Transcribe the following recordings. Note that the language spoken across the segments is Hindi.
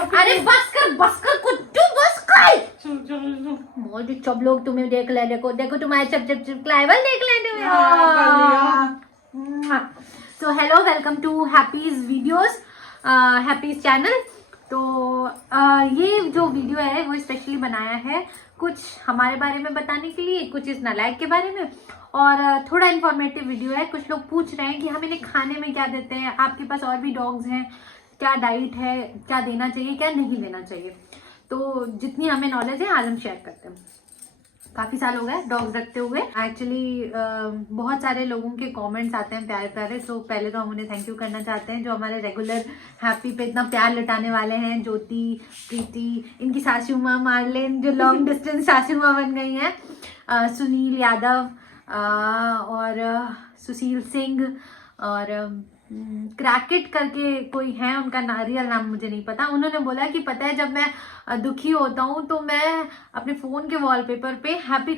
अरे बस कर कुट्टू बस कर। मोदी सब लोग तुम्हें देख ले, देखो देखो तुम्हारे सब सब्सक्राइबर देख ले तुम्हें। तो hello, welcome to Happy's videos, Happy's channel. तो ये जो वीडियो है वो स्पेशली बनाया है कुछ हमारे बारे में बताने के लिए, कुछ इस नालायक के बारे में, और थोड़ा इन्फॉर्मेटिव वीडियो है। कुछ लोग पूछ रहे हैं कि हम इन्हें खाने में क्या देते हैं, आपके पास और भी डॉग्स हैं, क्या डाइट है, क्या देना चाहिए, क्या नहीं देना चाहिए। तो जितनी हमें नॉलेज है आज हम शेयर करते हैं। काफी साल हो गए डॉग्स रखते हुए। एक्चुअली बहुत सारे लोगों के कमेंट्स आते हैं प्यारे प्यारे। तो पहले तो हम उन्हें थैंक यू करना चाहते हैं जो हमारे रेगुलर हैप्पी पे इतना प्यार लुटाने वाले हैं। ज्योति, प्रीति, इनकी सासू माँ मार्लिन जो लॉन्ग डिस्टेंस सासू माँ बन गई हैं, सुनील यादव, और सुशील सिंह, और क्रैकेट करके कोई है, उनका रियल नाम मुझे नहीं पता। उन्होंने बोला कि पता है जब मैं दुखी होता हूँ तो मैं अपने फोन के वॉलपेपर पे हैप्पी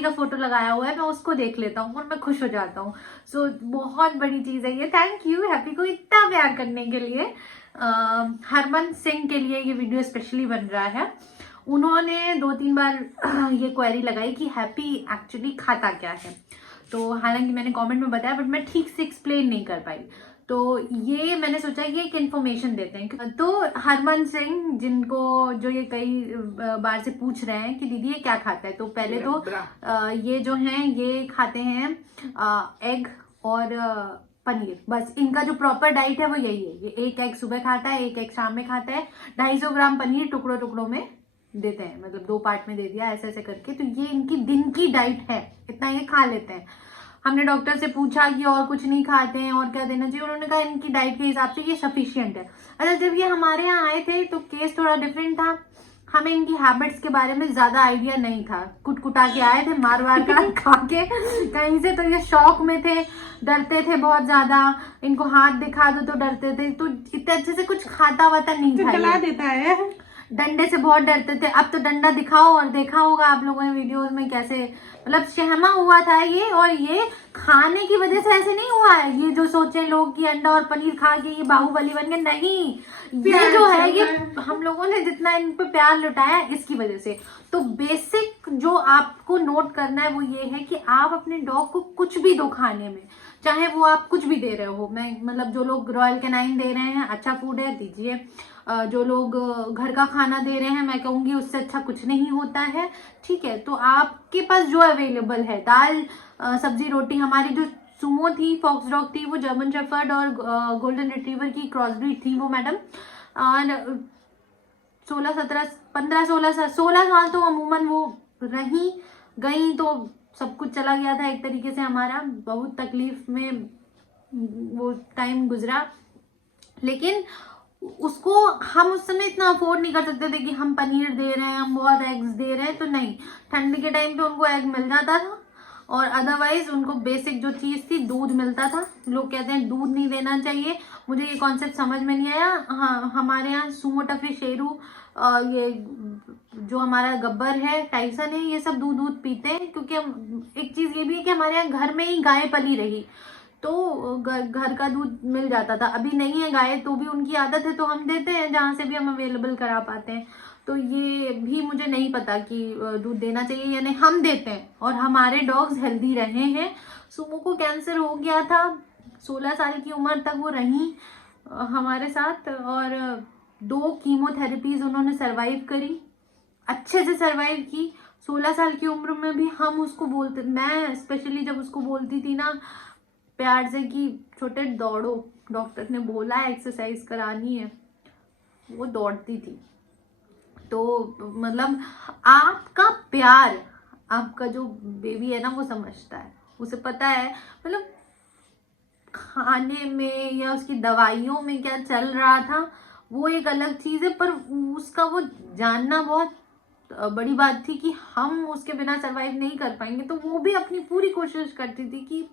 का फोटो लगाया हुआ है, मैं उसको देख लेता हूँ और मैं खुश हो जाता हूँ। सो बहुत बड़ी चीज है ये। थैंक यू हैप्पी को इतना प्यार करने के लिए। हरमन सिंह के लिए ये वीडियो स्पेशली बन रहा है। उन्होंने 2-3 बार ये क्वेरी लगाई कि हैप्पी एक्चुअली खाता क्या है। तो हालांकि मैंने कमेंट में बताया बट मैं ठीक से एक्सप्लेन नहीं कर पाई। तो ये मैंने सोचा ये एक इन्फॉर्मेशन देते हैं। तो हरमन सिंह, जिनको जो ये कई बार से पूछ रहे हैं कि दीदी ये क्या खाता है, तो पहले तो ये जो हैं ये खाते हैं एग और पनीर। बस इनका जो प्रॉपर डाइट है वो यही है। ये 1 एग सुबह खाता है, 1 एग शाम में खाता है, 250 ग्राम पनीर टुकड़ों टुकड़ों में देते हैं, मतलब 2 पार्ट में दे दिया ऐसे ऐसे करके। तो ये इनकी दिन की डाइट है, इतना ये खा लेते हैं। हमने डॉक्टर से पूछा कि और कुछ नहीं खाते हैं और क्या देना चाहिए, उन्होंने कहा इनकी डाइट के हिसाब से ये सफिशिएंट है। अच्छा, जब ये हमारे यहाँ आए थे तो केस थोड़ा डिफरेंट था। हमें इनकी हैबिट्स के बारे में ज्यादा आइडिया नहीं था। कुटकुटा के आए थे, मार वार कर खा के कहीं से, तो ये शौक में थे, डरते थे बहुत ज्यादा। इनको हाथ दिखा दो तो डरते थे, तो इतने अच्छे से कुछ खाता वाता नहीं था। चला देता है, डंडे से बहुत डरते थे। अब तो डंडा दिखाओ, और देखा होगा आप लोगों ने वीडियोस में कैसे मतलब सहमा हुआ था ये। और ये खाने की वजह से ऐसे नहीं हुआ है, ये जो सोचे लोग कि अंडा और पनीर खा के ये बाहुबली बन गए, नहीं। ये जो है ये हम लोगों ने जितना इन पे प्यार लुटाया इसकी वजह से। तो बेसिक जो आपको नोट करना है वो ये है कि आप अपने डॉग को कुछ भी दो खाने में, चाहे वो आप कुछ भी दे रहे हो। मैं मतलब जो लोग रॉयल कैनाइन दे रहे हैं, अच्छा फूड है, दीजिए। जो लोग घर का खाना दे रहे हैं, मैं कहूंगी उससे अच्छा कुछ नहीं होता है। ठीक है, तो आपके पास जो अवेलेबल है, दाल सब्जी रोटी। हमारी जो सुमो थी, फॉक्स डॉग थी, वो जर्मन शेफर्ड और गोल्डन रिट्रीवर की क्रॉस ब्रीड थी वो मैडम। और 16 साल तो अमूमन वो रही गई, तो सब कुछ चला गया था एक तरीके से। हमारा बहुत तकलीफ में वो टाइम गुजरा, लेकिन उसको हम उस समय इतना अफोर्ड नहीं कर सकते थे कि हम पनीर दे रहे हैं, हम बहुत एग्स दे रहे हैं। तो नहीं, ठंडी के टाइम पे उनको एग मिल जाता था, और अदरवाइज उनको बेसिक जो चीज थी दूध मिलता था। लोग कहते हैं दूध नहीं देना चाहिए, मुझे ये कॉन्सेप्ट समझ में नहीं आया। हाँ, हमारे यहाँ सुमो टफी, शेरू, ये जो हमारा गब्बर है, टाइसन है, ये सब दूध दूध पीते हैं। क्योंकि एक चीज ये भी है कि हमारे यहाँ घर में ही गाय पली रही, तो घर का दूध मिल जाता था। अभी नहीं है गाय, तो भी उनकी आदत है, तो हम देते हैं जहां से भी हम अवेलेबल करा पाते हैं। तो ये भी मुझे नहीं पता कि दूध देना चाहिए या नहीं, हम देते हैं और हमारे डॉग्स हेल्दी रहे हैं। सुमो को कैंसर हो गया था, 16 साल की उम्र तक वो रही हमारे साथ, और 2 कीमोथेरेपीज उन्होंने सरवाइव करी, अच्छे से सरवाइव की। 16 साल की उम्र में भी हम उसको बोलते, मैं स्पेशली जब उसको बोलती थी ना प्यार से कि छोटे दौड़ो, डॉक्टर ने बोला है एक्सरसाइज करानी है, वो दौड़ती थी। तो मतलब आपका प्यार, आपका जो बेबी है ना वो समझता है, उसे पता है मतलब खाने में या उसकी दवाइयों में क्या चल रहा था वो एक अलग चीज है, पर उसका वो जानना बहुत बड़ी बात थी कि हम उसके बिना सरवाइव नहीं कर पाएंगे। तो वो भी अपनी पूरी कोशिश करती थी कि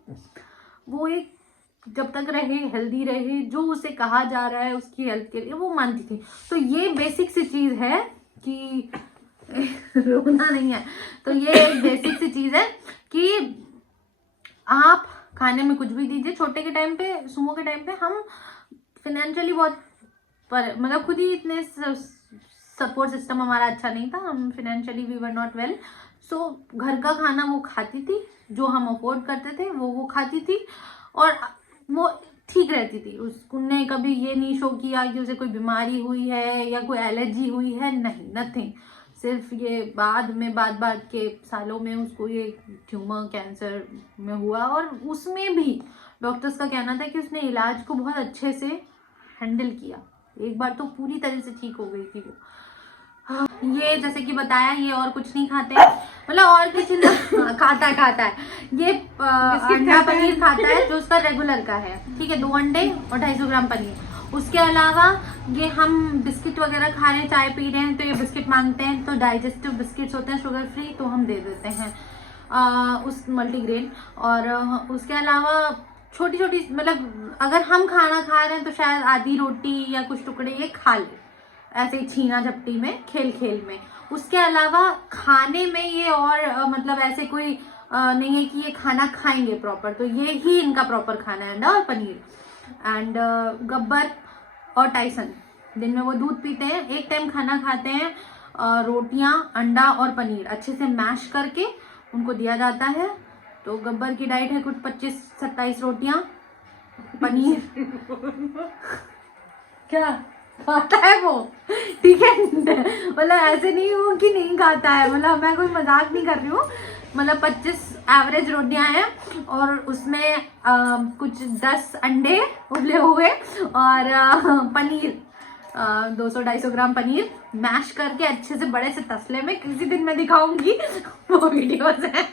वो एक जब तक रहे, हेल्दी रहे, जो उसे कहा जा रहा है उसकी हेल्थ के लिए वो मानती थी। तो ये बेसिक सी चीज है कि रोना नहीं है, तो ये एक बेसिक सी चीज है कि आप खाने में कुछ भी दीजिए। छोटे के टाइम पे, सुमो के टाइम पे हम फाइनेंशियली बहुत पर मतलब खुद ही इतने सपोर्ट सिस्टम हमारा अच्छा नहीं था, हम financially we were not well. So घर का खाना वो खाती थी, जो हम अफोर्ड करते थे वो खाती थी, और वो ठीक रहती थी। उसने कभी ये नहीं शो किया कि उसे कोई बीमारी हुई है या कोई एलर्जी हुई है, नहीं, नथिंग। सिर्फ ये बाद के सालों में उसको ये ट्यूमर कैंसर में हुआ, और उसमें भी डॉक्टर्स का कहना था कि उसने इलाज को बहुत अच्छे से हैंडल किया। एक बार तो पूरी तरह से ठीक हो गई थी वो। ये जैसे कि बताया, ये और कुछ नहीं खाते हैं, मतलब और कुछ ना खाता है ये अंडा पनीर खाता है, जो उसका रेगुलर का है, ठीक है, 2 अंडे और 250 ग्राम पनीर। उसके अलावा ये हम बिस्किट वगैरह खा रहे हैं, चाय पी रहे हैं, तो ये बिस्किट मांगते हैं, तो डाइजेस्टिव बिस्किट्स होते हैं शुगर फ्री, तो हम दे देते हैं उस मल्टीग्रेन। और उसके अलावा छोटी छोटी, मतलब अगर हम खाना खा रहे हैं तो शायद आधी रोटी या कुछ टुकड़े ये खा ले, ऐसे ही छीना झपटी में, खेल खेल में। उसके अलावा खाने में ये और मतलब ऐसे कोई नहीं है कि ये खाना खाएंगे प्रॉपर, तो ये ही इनका प्रॉपर खाना है, अंडा और पनीर। एंड गब्बर और टाइसन दिन में वो दूध पीते हैं, एक टाइम खाना खाते हैं, रोटियां, अंडा और पनीर अच्छे से मैश करके उनको दिया जाता है। तो गब्बर की डाइट है कुछ 25-27 रोटियां, पनीर क्या खाता है वो, ठीक है, मतलब ऐसे नहीं हो कि नहीं खाता है, मतलब मैं कोई मजाक नहीं कर रही हूँ, मतलब 25 एवरेज रोटियां हैं, और उसमें कुछ 10 अंडे उबले हुए, और पनीर 200-250 ग्राम पनीर मैश करके अच्छे से बड़े से तसले में, किसी दिन मैं दिखाऊंगी वो वीडियोस है,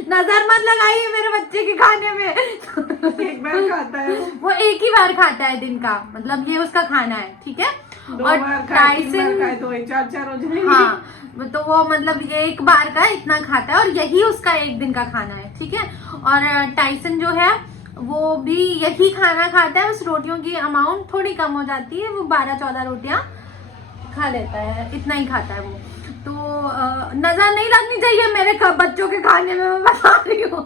नजर मत लगाइए मेरे बच्चे के खाने में। एक बार खाता है वो एक ही बार खाता है दिन का, मतलब ये उसका खाना है, ठीक है। 2 और बार टाइसन, तो 4-4 रोज, हाँ, तो वो मतलब ये एक बार का इतना खाता है, और यही उसका एक दिन का खाना है, ठीक है। और टाइसन जो है वो भी यही खाना खाता है, उस रोटियों की अमाउंट थोड़ी कम हो जाती है, वो 12-14 रोटियां खा लेता है, इतना ही खाता है वो। तो नजर नहीं लगनी चाहिए मेरे बच्चों के खाने में, मैं बता रही हूँ।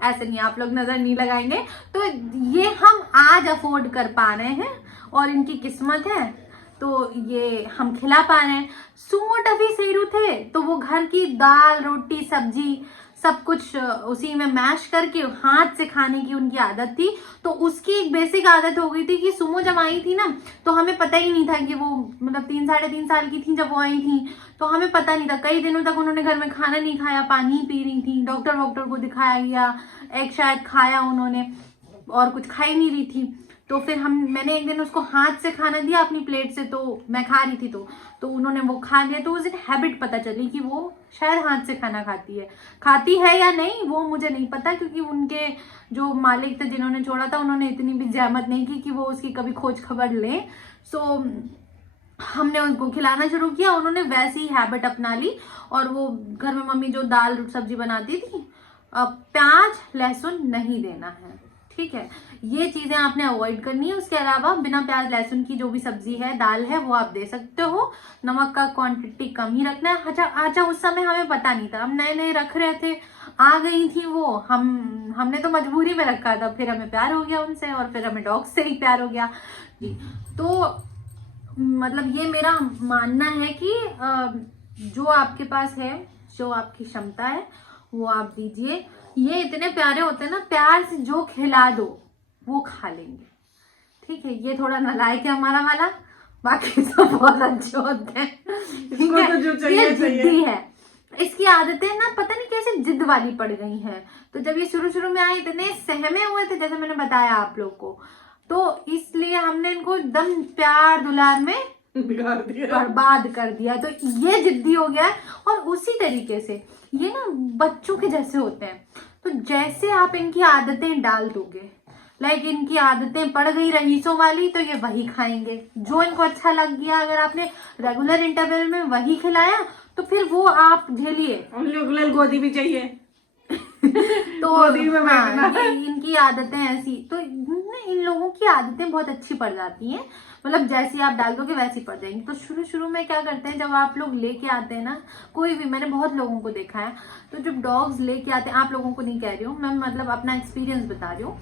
ऐसे नहीं, आप लोग नजर नहीं लगाएंगे। तो ये हम आज अफोर्ड कर पा रहे हैं, और इनकी किस्मत है, तो ये हम खिला पा रहे हैं। सुमो टफी शेरू थे, तो वो घर की दाल, रोटी, सब्जी सब कुछ उसी में मैश करके हाथ से खाने की उनकी आदत थी। तो उसकी एक बेसिक आदत हो गई थी कि सुमो जब आई थी ना, तो हमें पता ही नहीं था कि वो मतलब 3-3.5 साल की थी जब वो आई थी, तो हमें पता नहीं था। कई दिनों तक उन्होंने घर में खाना नहीं खाया, पानी पी रही थी, डॉक्टर को दिखाया गया, एक शायद खाया उन्होंने, और कुछ खा ही नहीं रही थी। तो फिर मैंने एक दिन उसको हाथ से खाना दिया अपनी प्लेट से, तो मैं खा रही थी, तो उन्होंने वो खा लिया। तो उस दिन हैबिट पता चली कि वो शायद हाथ से खाना खाती है या नहीं वो मुझे नहीं पता, क्योंकि उनके जो मालिक थे जिन्होंने छोड़ा था, उन्होंने इतनी भी जहमत नहीं की कि वो उसकी कभी खोज खबर लें। सो हमने उनको खिलाना शुरू किया, उन्होंने वैसी हैबिट अपना ली। और वो घर में मम्मी जो दाल सब्जी बनाती थी, प्याज लहसुन नहीं देना है, ठीक है, ये चीजें आपने अवॉइड करनी है। उसके अलावा बिना प्याज लहसुन की जो भी सब्जी है, दाल है, वो आप दे सकते हो। नमक का क्वांटिटी कम ही रखना है। अच्छा, उस समय हमें पता नहीं था, हम नए नए रख रहे थे, आ गई थी वो, हमने तो मजबूरी में रखा था, फिर हमें प्यार हो गया उनसे, और फिर हमें डॉग से ही प्यार हो गया जी। तो मतलब ये मेरा मानना है कि जो आपके पास है, जो आपकी क्षमता है, वो आप दीजिए। ये इतने प्यारे होते हैं ना, प्यार से जो खिला दो वो खा लेंगे, ठीक है। ये थोड़ा नालायक है हमारा वाला, बाकी सब बहुत अच्छे होते हैं, ठीक है। तो जो चाहिए ये जिद्दी है, इसकी आदतें ना पता नहीं कैसे जिद वाली पड़ गई हैं। तो जब ये शुरू में आए, इतने सहमे हुए थे, जैसे मैंने बताया आप लोग को, तो इसलिए हमने इनको एकदम प्यार दुलार में बर्बाद कर दिया। तो ये जिद्दी हो गया है। और उसी तरीके से ये ना बच्चों के जैसे होते हैं, तो जैसे आप इनकी आदतें डाल दोगे, लाइक इनकी आदतें पड़ गई रईसों वाली, तो ये वही खाएंगे जो इनको अच्छा लग गया। अगर आपने रेगुलर इंटरवल में वही खिलाया, तो फिर वो आप झेलिए, गोदी भी चाहिए। तो हाँ, ये इनकी आदतें ऐसी, तो इन लोगों की आदतें बहुत अच्छी पड़ जाती हैं, मतलब जैसी आप डाल दोगे वैसी पड़ जाएंगी। तो शुरू में क्या करते हैं, जब आप लोग लेके आते हैं ना, कोई भी, मैंने बहुत लोगों को देखा है, तो जब डॉग्स लेके आते हैं, आप लोगों को नहीं कह रही हूँ मैं, मतलब अपना एक्सपीरियंस बता रही हूँ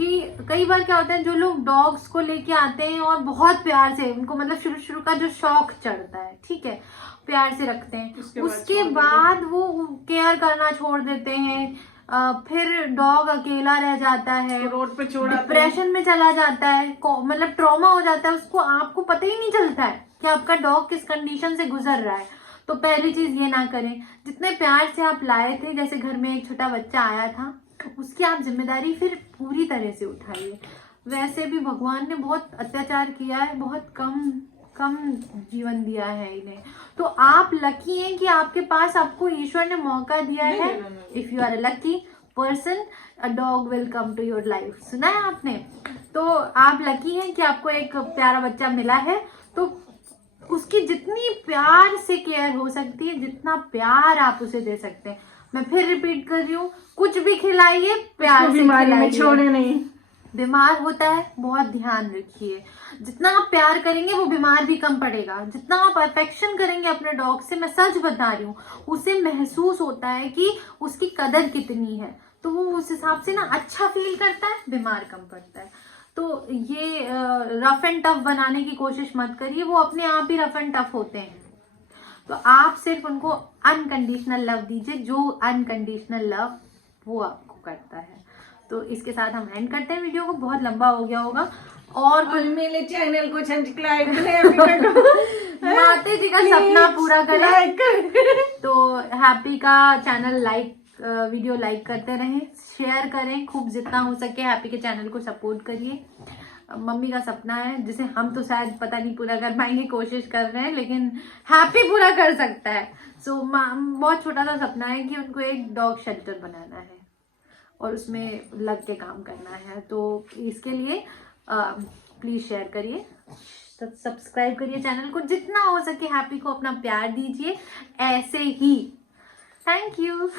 कि कई बार क्या होता है, जो लोग डॉग्स को लेके आते हैं और बहुत प्यार से उनको, मतलब शुरू शुरू का जो शौक चढ़ता है, ठीक है, प्यार से रखते हैं, उसके बाद वो केयर करना छोड़ देते हैं, फिर डॉग अकेला रह जाता है, रोड पे छोड़ डिप्रेशन में चला जाता है, मतलब ट्रॉमा हो जाता है उसको, आपको पता ही नहीं चलता है कि आपका डॉग किस कंडीशन से गुजर रहा है। तो पहली चीज ये ना करें, जितने प्यार से आप लाए थे, जैसे घर में एक छोटा बच्चा आया था, उसकी आप जिम्मेदारी फिर पूरी तरह से उठाइए। वैसे भी भगवान ने बहुत अत्याचार किया है, बहुत कम जीवन दिया है इन्हें, तो आप लकी हैं कि आपके पास, आपको ईश्वर ने मौका दिया है। If you are a lucky person, a dog will come to your life. सुना है आपने? तो आप लकी हैं कि आपको एक प्यारा बच्चा मिला है, तो उसकी जितनी प्यार से केयर हो सकती है, जितना प्यार आप उसे दे सकते हैं, मैं फिर रिपीट कर रही हूँ, कुछ भी खिलाइए, प्यार से बीमारी में खिलाइए। छोड़े नहीं। बीमार होता है, बहुत ध्यान रखिए, जितना आप प्यार करेंगे वो बीमार भी कम पड़ेगा। जितना आप अफेक्शन करेंगे अपने डॉग से, मैं सच बता रही हूँ, उसे महसूस होता है कि उसकी कदर कितनी है, तो वो उस हिसाब से ना अच्छा फील करता है, बीमार कम पड़ता है। तो ये रफ एंड टफ बनाने की कोशिश मत करिए, वो अपने आप ही रफ एंड टफ होते हैं। तो आप सिर्फ उनको अनकंडीशनल लव दीजिए, जो अनकंडीशनल लव वो आपको करता है। तो इसके साथ हम एंड करते हैं वीडियो को, बहुत लंबा हो गया होगा। और मेरे चैनल को सब्सक्राइब करें, माते जी का सपना पूरा करें। तो हैप्पी का चैनल वीडियो लाइक करते रहें, शेयर करें, खूब जितना हो सके हैप्पी के चैनल को सपोर्ट करिए। मम्मी का सपना है, जिसे हम तो शायद पता नहीं पूरा कर पाएंगे, कोशिश कर रहे हैं, लेकिन हैप्पी पूरा कर सकता है। सो बहुत छोटा सा सपना है कि उनको एक डॉग शेल्टर बनाना है और उसमें लग के काम करना है। तो इसके लिए प्लीज शेयर करिए, सब्सक्राइब करिए चैनल को, जितना हो सके हैप्पी को अपना प्यार दीजिए ऐसे ही। Thank you.